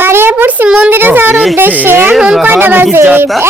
বাড়িয়া পড়ছি মন্দিরে যাওয়ার উদ্দেশ্যে। এখন কয়টা বাজে?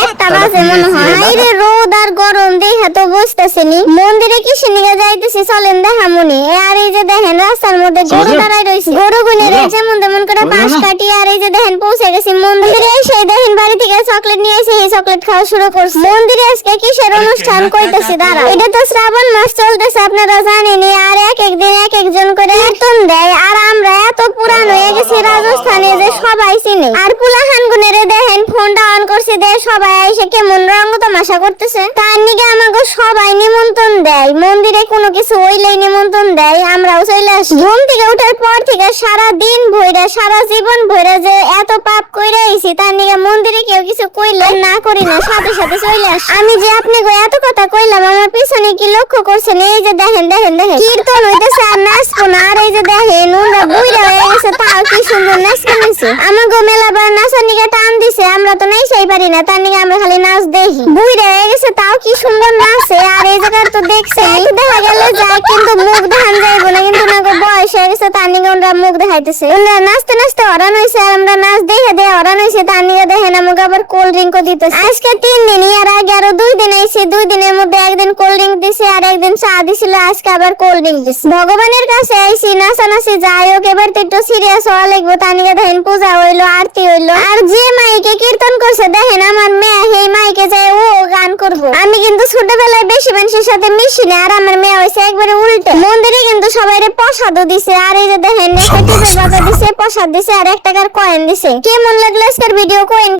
একটা বাজে মনে হয়। বাইরে রোদ আর গরম দেখে তো বুঝতেছেনি মন্দিরে কিসের নিয়ে যাইতেছি, চলেন দেখামুনি। আর এই যে দেখেন রাস্তার মধ্যে গরু দাঁড়ায় রয়েছে, গরু গুনের যেমন তেমন করে পাশ কাটিয়ে আর এই যে দেখেন পৌঁছে গেছি মন্দিরে। সেই দেখেন বাড়ি থেকে চকলেট নিয়ে এসে এই চকলেট খাওয়া শুরু করছে। মন্দিরে আজকে কিসের অনুষ্ঠান কইতেছি দাঁড়া। এটা তো শ্রাবণ মাস চলতেছে, আপনারা জানেনই। আর এক এক দিন এক একজন করে কীর্তন দেয়। আর আমরা এত পুরান হয়ে গেছি রাজস্থানে যে সবাই চিনে। আর পুলাহান গুনেরে দেখেন ফোনটা অন করছে, দেয় সবাই এসে কেমন রঙ তামাশা করতেছে। তার নিকে আমাকে সবাই নিমন্ত্রণ দেয়, মন্দিরে কোনো কিছু হইলেই নিমন্ত্রণ দেয়, আমরাও চলে আসি। ঘুম থেকে ওঠার পর থেকে সারা দিন ভইরা সারা জীবন ভইরা যে এত পাপ কইরা আইছি, তার নিকে মন্দিরে কেউ কিছু কইলে না করি না, সাথে সাথে চলে আসি। আমি যে আপনি এত কথা কইলাম, আমার পিছনে কি লক্ষ্য করছেন? এই যে দেখেন দেখেন দেখেন কীর্তন হইতেছে আর নাচবো না। আর এই যে দেখেন ওরা বুইরা হয়ে গেছে, তাও কি সুন্দর নাচ কামিছে। আমাকে মেলাবার নাচার নিকে টান দিছে, আমরা তো নাইছাই পারি না, তার নিকে আমরা খালি নাচ দেখি। বুইরা হয়ে গেছে তাও কি সুন্দর নাচে। আর এই জায়গার তো দেখছে দেখা গেলে যায়, কিন্তু মুখ দেখান যাইবো না, কিন্তু না বয়স হয়ে গেছে, তার নিকে ওরা মুখ দেখাইতেছে। ওরা নাচতে নাচতে হরান হয়েছে, আর আমরা নাচ দেখে দেখে হরান হয়েছে। তার নিকে দেখেন আমাকে আবার কোল্ড ড্রিঙ্কও দিতেছে। আজকে 3 দিন, এর আগে আরো 2 দিন আইছে। 2 দিনের মধ্যে একদিন কোল্ড ড্রিঙ্ক দিছে আর একদিন চা দিছিল, আজকে আবার কোল্ড ড্রিঙ্ক দিছে। ভগবানের কাছে আইছি, নাচানাচি যাই হোক, এবার তো একটু সিরিয়াস হওয়া লাগবে। তার নিকে দেখেন পূজা হইলো, আরতি হইলো। আর যে মাইকে কীর্তন করছে দেখেন আমার মেয়ে, সেই মাইকে যায় ও গান করবো। আমি কিন্তু ছোটবেলায় বেশি মানুষের সাথে মিশি না, আর আমার মেয়ে হয়েছে একবারে উল্টে। মন্দিরে কিন্তু সবাই প্রসাদও দিছে। আর এই যে দেখেন একটা টিপের পাতা দিছে, প্রসাদ দিছে আর 1 টাকার কয়েন দিছে। কেমন লাগলো আজকের ভিডিও কয়েন